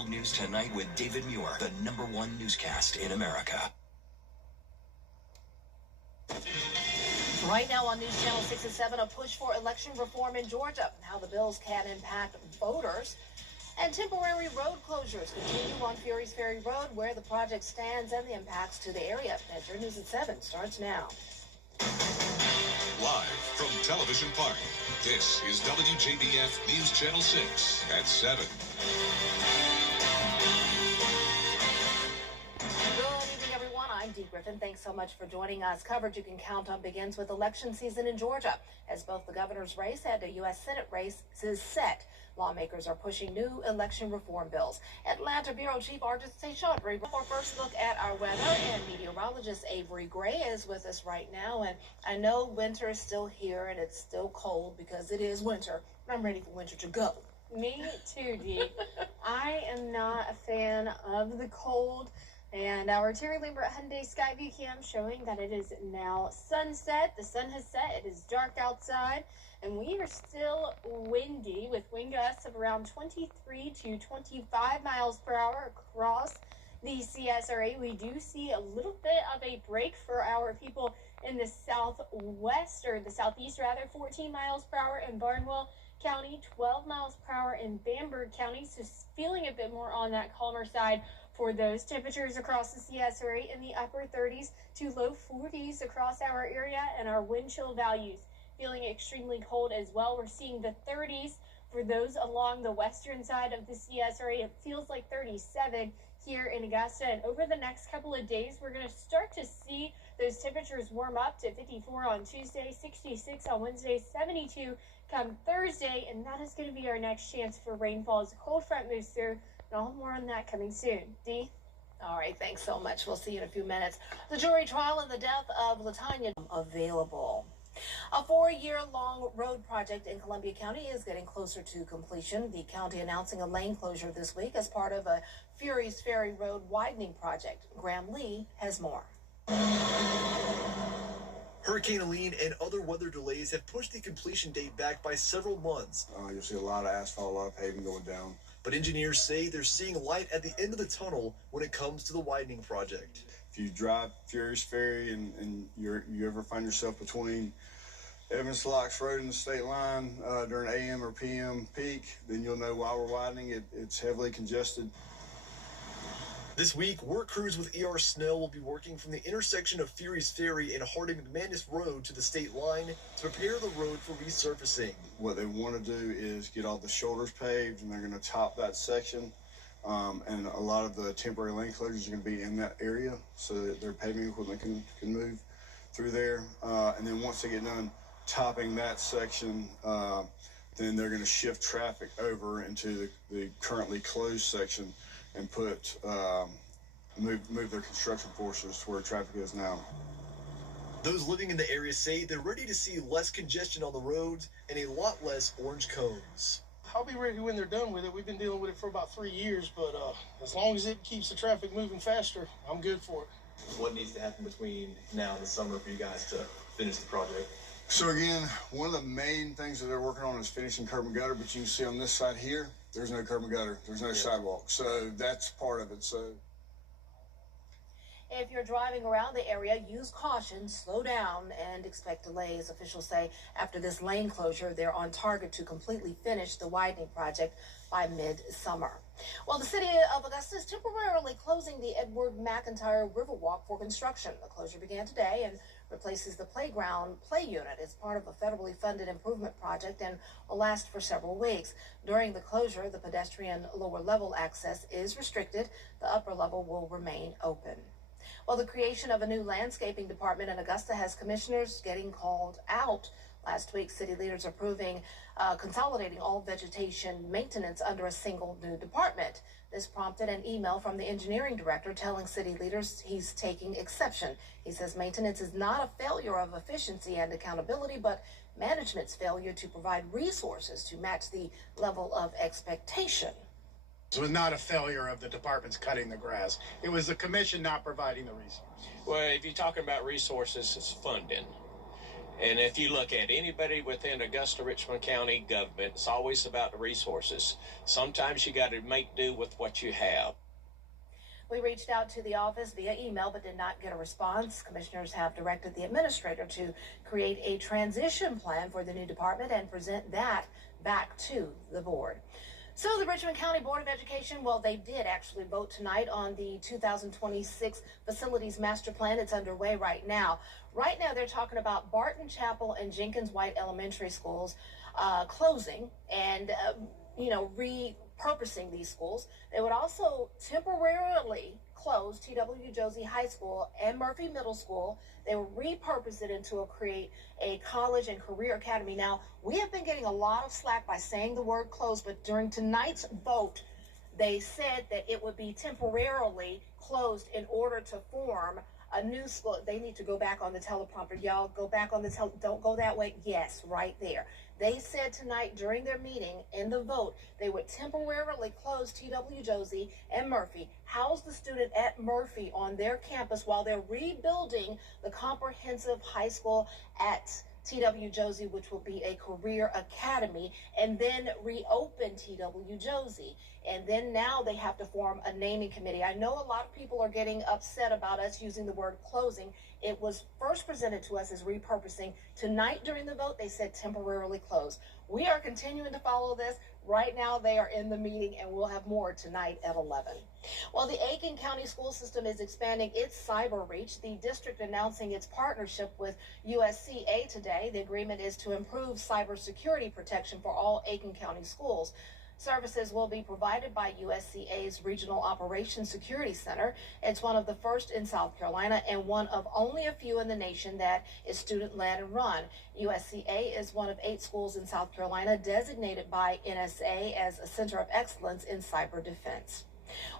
World News Tonight with David Muir, the #1 newscast in America. Right now on News Channel 6 and 7, a push for election reform in Georgia, how the bills can impact voters. And temporary road closures continue on Fury's Ferry Road, where the project stands and the impacts to the area. And your News at 7 starts now. Live from Television Park, this is WJBF News Channel 6 at 7. I'm Dee Griffin. Thanks so much for joining us. Coverage you can count on begins with election season in Georgia, as both the governor's race and a U.S. Senate race is set. Lawmakers are pushing new election reform bills. Atlanta Bureau Chief Artist Chaudhry. Our first look at our weather, and meteorologist Avery Gray is with us right now. And I know winter is still here and it's still cold because it is winter. I'm ready for winter to go. Me too, Dee. I am not a fan of the cold. And our Terry Lambert Hyundai Skyview cam showing that it is now sunset. The sun has set. It is dark outside. And we are still windy with wind gusts of around 23 to 25 miles per hour across the CSRA. We do see a little bit of a break for our people in the southwest, or the southeast rather, 14 miles per hour in Barnwell County, 12 miles per hour in Bamberg County. So feeling a bit more on that calmer side for those. Temperatures across the CSRA in the upper 30s to low 40s across our area, and our wind chill values feeling extremely cold as well. We're seeing the 30s for those along the western side of the CSRA. It feels like 37 here in Augusta, and over the next couple of days we're going to start to see those temperatures warm up to 54 on Tuesday, 66 on Wednesday, 72 come Thursday, and that is going to be our next chance for rainfall as a cold front moves through. And all more on that coming soon. Dee? All right, thanks so much. We'll see you in a few minutes. The jury trial in the death of Latanya available. A 4-year-long road project in Columbia County is getting closer to completion. The county announcing a lane closure this week as part of a Fury's Ferry Road widening project. Graham Lee has more. Hurricane Helene and other weather delays have pushed the completion date back by several months. You'll see a lot of asphalt, a lot of paving going down. But engineers say they're seeing light at the end of the tunnel when it comes to the widening project. If you drive Fury's Ferry and you ever find yourself between Evans Locks Road and the state line during AM or PM peak, then you'll know why we're widening. It's heavily congested. This week, work crews with ER Snell will be working from the intersection of Fury's Ferry and Harding McManus Road to the state line to prepare the road for resurfacing. What they want to do is get all the shoulders paved, and they're going to top that section. And a lot of the temporary lane closures are going to be in that area so that their paving equipment can move through there. And then once they get done topping that section, then they're going to shift traffic over into the currently closed section and move their construction forces to where traffic is now. Those living in the area say they're ready to see less congestion on the roads and a lot less orange cones. I'll be ready when they're done with it. We've been dealing with it for about 3 years, but as long as it keeps the traffic moving faster, I'm good for it. What needs to happen between now and the summer for you guys to finish the project? So again, one of the main things that they're working on is finishing curb and gutter, but you can see on this side here, there's no curb and gutter, there's no sidewalk. So that's part of it. So if you're driving around the area, use caution, slow down, and expect delays. Officials say after this lane closure, they're on target to completely finish the widening project by mid-summer. Well, the city of Augusta is temporarily closing the Edward McIntyre Riverwalk for construction. The closure began today and replaces the playground play unit as part of a federally funded improvement project and will last for several weeks. During the closure, the pedestrian lower level access is restricted. The upper level will remain open. Well, the creation of a new landscaping department in Augusta has commissioners getting called out. Last week, city leaders approving consolidating all vegetation maintenance under a single new department. This prompted an email from the engineering director telling city leaders he's taking exception. He says maintenance is not a failure of efficiency and accountability, but management's failure to provide resources to match the level of expectation. It was not a failure of the departments cutting the grass. It was the commission not providing the resources. Well, if you're talking about resources, it's funding. And if you look at anybody within Augusta-Richmond County government, it's always about the resources. Sometimes you got to make do with what you have. We reached out to the office via email but did not get a response. Commissioners have directed the administrator to create a transition plan for the new department and present that back to the board. So the Richmond County Board of Education, well, they did actually vote tonight on the 2026 Facilities Master Plan. It's underway right now. Right now, they're talking about Barton Chapel and Jenkins White Elementary Schools closing and, repurposing these schools. They would also temporarily close T.W. Josie High School and Murphy Middle School. They will repurpose it into create a college and career academy. Now, we have been getting a lot of slack by saying the word close, but during tonight's vote, they said that it would be temporarily closed in order to form a new school. They need to go back on the teleprompter. Y'all go back on the don't go that way. Yes, right there. They said tonight during their meeting in the vote, they would temporarily close T.W. Josie and Murphy, house the student at Murphy on their campus while they're rebuilding the comprehensive high school at T.W. Josie, which will be a career academy, and then reopen T.W. Josie. And then now they have to form a naming committee. I know a lot of people are getting upset about us using the word closing. It was first presented to us as repurposing. Tonight during the vote, they said temporarily closed. We are continuing to follow this. Right now, they are in the meeting, and we'll have more tonight at 11. Well, the Aiken County school system is expanding its cyber reach. The district announcing its partnership with USCA today. The agreement is to improve cybersecurity protection for all Aiken County schools. Services will be provided by USCA's Regional Operations Security Center. It's one of the first in South Carolina and one of only a few in the nation that is student-led and run. USCA is one of 8 schools in South Carolina designated by NSA as a center of excellence in cyber defense.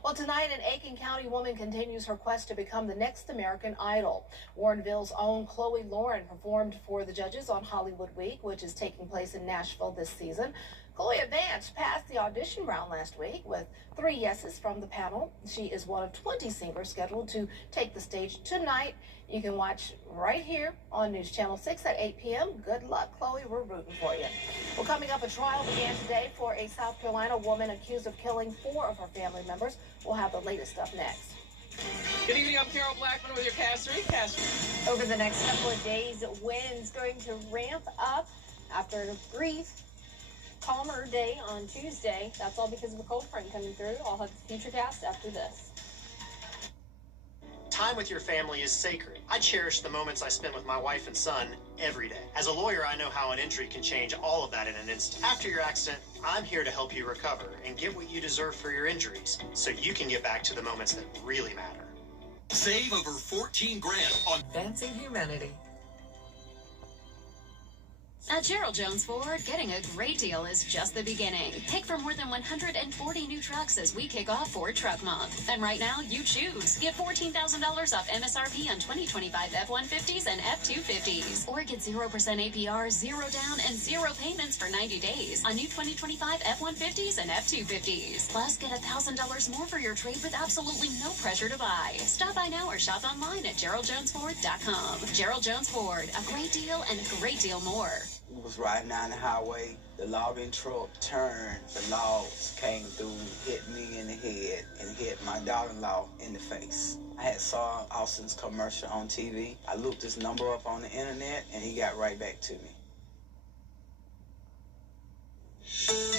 Well, tonight, an Aiken County woman continues her quest to become the next American Idol. Warrenville's own Chloe Lauren performed for the judges on Hollywood Week, which is taking place in Nashville this season. Chloe advanced past the audition round last week with 3 yeses from the panel. She is one of 20 singers scheduled to take the stage tonight. You can watch right here on News Channel 6 at 8 p.m. Good luck, Chloe. We're rooting for you. Well, coming up, a trial began today for a South Carolina woman accused of killing 4 of her family members. We'll have the latest up next. Good evening, I'm Carol Blackman with your Cast 3. Over the next couple of days, winds going to ramp up after a brief calmer day on Tuesday. That's all because of a cold front coming through. I'll have the future cast after this. Time with your family is sacred. I cherish the moments I spend with my wife and son every day. As a lawyer, I know how an injury can change all of that in an instant. After your accident, I'm here to help you recover and get what you deserve for your injuries so you can get back to the moments that really matter. Save over 14 grand on Advancing Humanity. At Gerald Jones Ford, getting a great deal is just the beginning. Pick from more than 140 new trucks as we kick off Ford Truck Month. And right now, you choose. Get $14,000 off MSRP on 2025 F-150s and F-250s. Or get 0% APR, 0 down, and 0 payments for 90 days on new 2025 F-150s and F-250s. Plus, get $1,000 more for your trade with absolutely no pressure to buy. Stop by now or shop online at GeraldJonesFord.com. Gerald Jones Ford, a great deal and a great deal more. Was riding down the highway, the logging truck turned, the logs came through, hit me in the head, and hit my daughter-in-law in the face. I had saw Austin's commercial on TV. I looked his number up on the internet, and he got right back to me.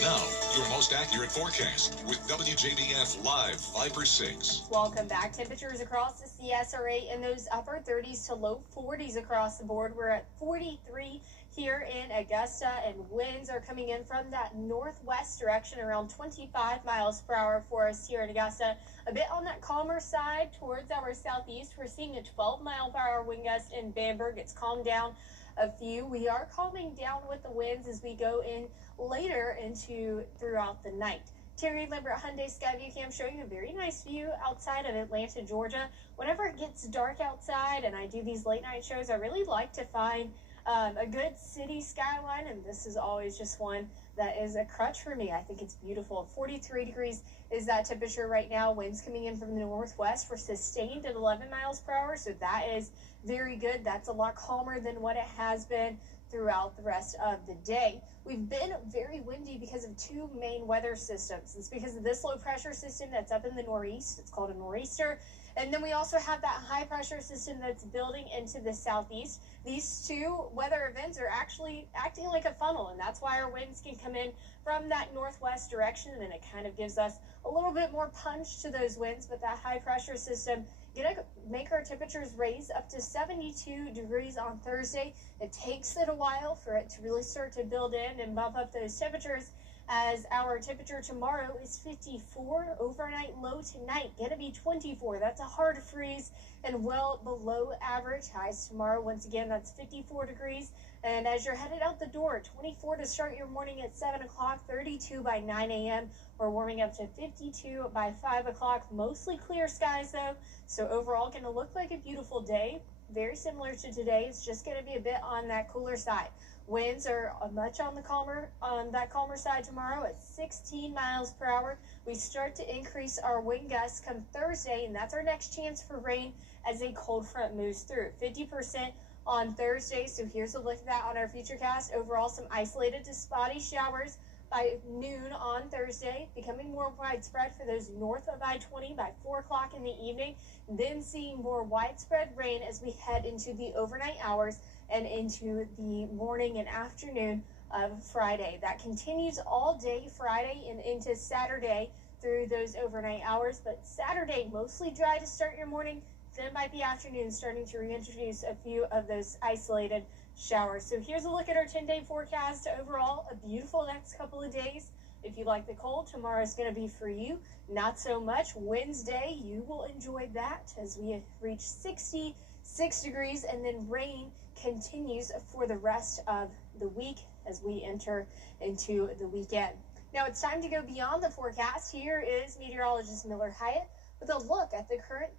Now, your most accurate forecast with WJBF Live Viper 6. Welcome back. Temperatures across the CS are in those upper 30s to low 40s across the board. We're at 43 here in Augusta, and winds are coming in from that northwest direction around 25 miles per hour for us here in Augusta. A bit on that calmer side towards our southeast. We're seeing a 12-mile-per-hour wind gust in Bamberg. It's calmed down a few. We are calming down with the winds as we go in later into throughout the night. Terry Lambert Hyundai Skyview Cam showing you a very nice view outside of Atlanta, Georgia. Whenever it gets dark outside and I do these late night shows, I really like to find a good city skyline, and this is always just one that is a crutch for me. I think it's beautiful. 43 degrees is that temperature right now. Winds coming in from the northwest for sustained at 11 miles per hour, so that is very good. That's a lot calmer than what it has been throughout the rest of the day. We've been very windy because of two main weather systems. It's because of this low pressure system that's up in the northeast. It's called a nor'easter. And then we also have that high pressure system that's building into the southeast. These two weather events are actually acting like a funnel, and that's why our winds can come in from that northwest direction, and it kind of gives us a little bit more punch to those winds. But that high pressure system gonna make our temperatures raise up to 72 degrees on Thursday. It takes it a while for it to really start to build in and bump up those temperatures, as our temperature tomorrow is 54, overnight low tonight gonna be 24. That's a hard freeze and well below average. Highs tomorrow, once again, that's 54 degrees. And as you're headed out the door, 24 to start your morning at 7 o'clock, 32 by 9 a.m. We're warming up to 52 by 5 o'clock. Mostly clear skies, though. So overall, going to look like a beautiful day. Very similar to today. It's just going to be a bit on that cooler side. Winds are much on that calmer side tomorrow at 16 miles per hour. We start to increase our wind gusts come Thursday, and that's our next chance for rain as a cold front moves through. 50% on Thursday, so here's a look at that on our futurecast. Overall, some isolated to spotty showers by noon on Thursday, becoming more widespread for those north of I-20 by 4 o'clock in the evening, then seeing more widespread rain as we head into the overnight hours and into the morning and afternoon of Friday. That continues all day Friday and into Saturday through those overnight hours, but Saturday mostly dry to start your morning, then by the afternoon starting to reintroduce a few of those isolated showers. So here's a look at our 10-day forecast. Overall, a beautiful next couple of days. If you like the cold, tomorrow is going to be for you. Not so much. Wednesday, you will enjoy that as we reach 66 degrees, and then rain continues for the rest of the week as we enter into the weekend. Now it's time to go beyond the forecast. Here is meteorologist Miller Hyatt with a look at the current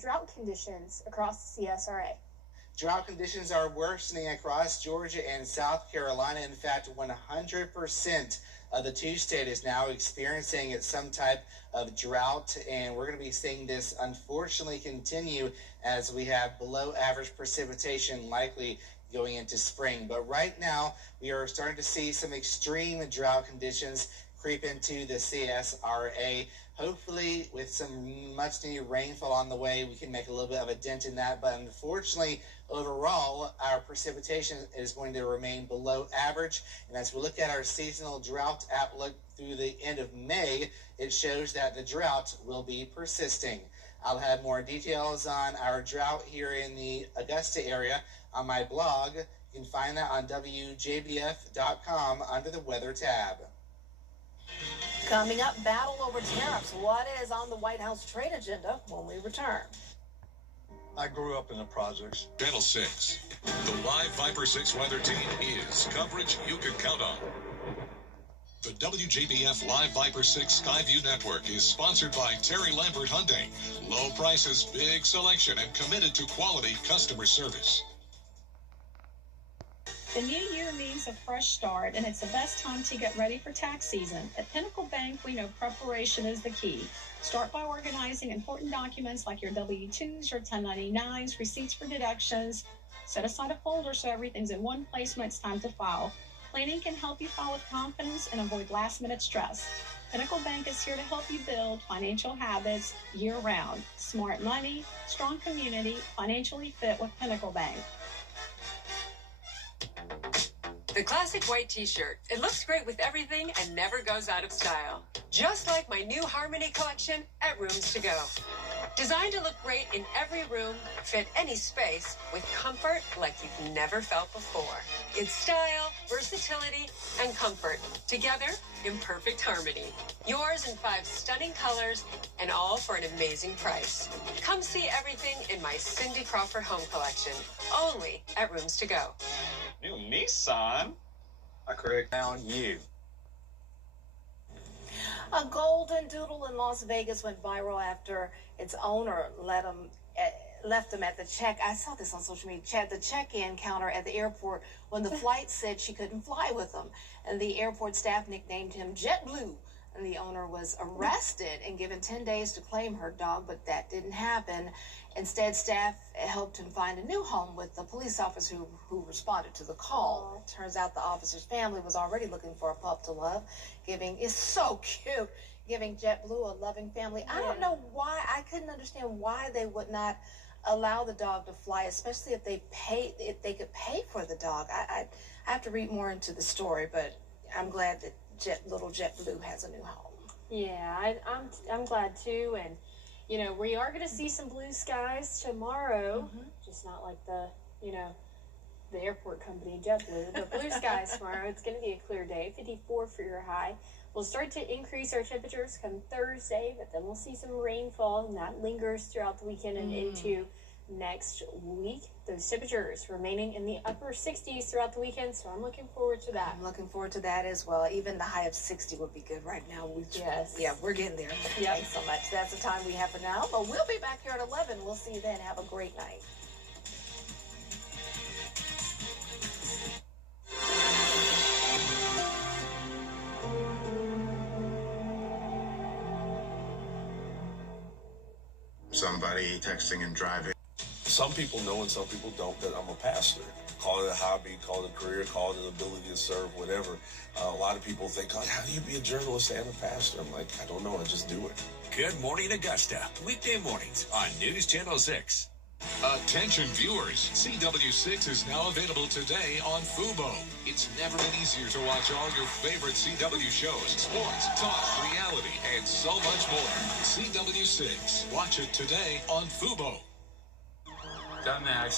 drought conditions across the CSRA. Drought conditions are worsening across Georgia and South Carolina. In fact, 100% of the two-state is now experiencing some type of drought, and we're going to be seeing this unfortunately continue as we have below average precipitation likely going into spring. But right now, we are starting to see some extreme drought conditions creep into the CSRA. Hopefully, with some much-needed rainfall on the way, we can make a little bit of a dent in that. But unfortunately, overall, our precipitation is going to remain below average. And as we look at our seasonal drought outlook through the end of May, it shows that the drought will be persisting. I'll have more details on our drought here in the Augusta area on my blog. You can find that on WJBF.com under the Weather tab. Coming up, battle over tariffs. What is on the White House trade agenda when we return? I grew up in the projects. Channel 6. The live Viper 6 weather team is coverage you can count on. The WJBF Live Viper 6 Skyview Network is sponsored by Terry Lambert Hyundai. Low prices, big selection, and committed to quality customer service. The new year means a fresh start, and it's the best time to get ready for tax season. At Pinnacle Bank, we know preparation is the key. Start by organizing important documents like your W-2s, your 1099s, receipts for deductions. Set aside a folder so everything's in one place when it's time to file. Planning can help you file with confidence and avoid last-minute stress. Pinnacle Bank is here to help you build financial habits year-round. Smart money, strong community, financially fit with Pinnacle Bank. The classic white t-shirt. It looks great with everything and never goes out of style. Just like my new Harmony collection at Rooms to Go. Designed to look great in every room, fit any space, with comfort like you've never felt before. It's style, versatility, and comfort, together in perfect harmony. Yours in 5 stunning colors, and all for an amazing price. Come see everything in my Cindy Crawford home collection, only at Rooms to Go. New Nissan? I correct down you. A golden doodle in Las Vegas went viral after its owner let him left him at the I saw this on social media, the check-in counter at the airport when the flight said she couldn't fly with him. And the airport staff nicknamed him JetBlue. And the owner was arrested and given 10 days to claim her dog, but that didn't happen. Instead, staff helped him find a new home with the police officer who responded to the call. It turns out the officer's family was already looking for a pup to love, it's so cute, giving JetBlue a loving family. I don't know why, I couldn't understand why they would not allow the dog to fly, especially if they could pay for the dog. I have to read more into the story, but I'm glad that little JetBlue has a new home. Yeah, I'm glad too, and you know, we are going to see some blue skies tomorrow, just not like the airport company JetBlue, but blue skies tomorrow. It's going to be a clear day, 54 for your high. We'll start to increase our temperatures come Thursday, but then we'll see some rainfall, and that lingers throughout the weekend and into next week. Those temperatures remaining in the upper 60s throughout the weekend, so I'm looking forward to that. I'm looking forward to that as well. Even the high of 60 would be good right now. Yeah, we're getting there. Yep. Thanks so much. That's the time we have for now, but we'll be back here at 11. We'll see you then. Have a great night. Somebody texting and driving. Some people know and some people don't that I'm a pastor. Call it a hobby, call it a career, call it an ability to serve, whatever. A lot of people think, God, how do you be a journalist and a pastor? I'm like, I don't know, I just do it. Good Morning Augusta, weekday mornings on News Channel 6. Attention viewers, CW6 is now available today on Fubo. It's never been easier to watch all your favorite CW shows, sports, talk, reality, and so much more. CW6. Watch it today on Fubo. Got an accident.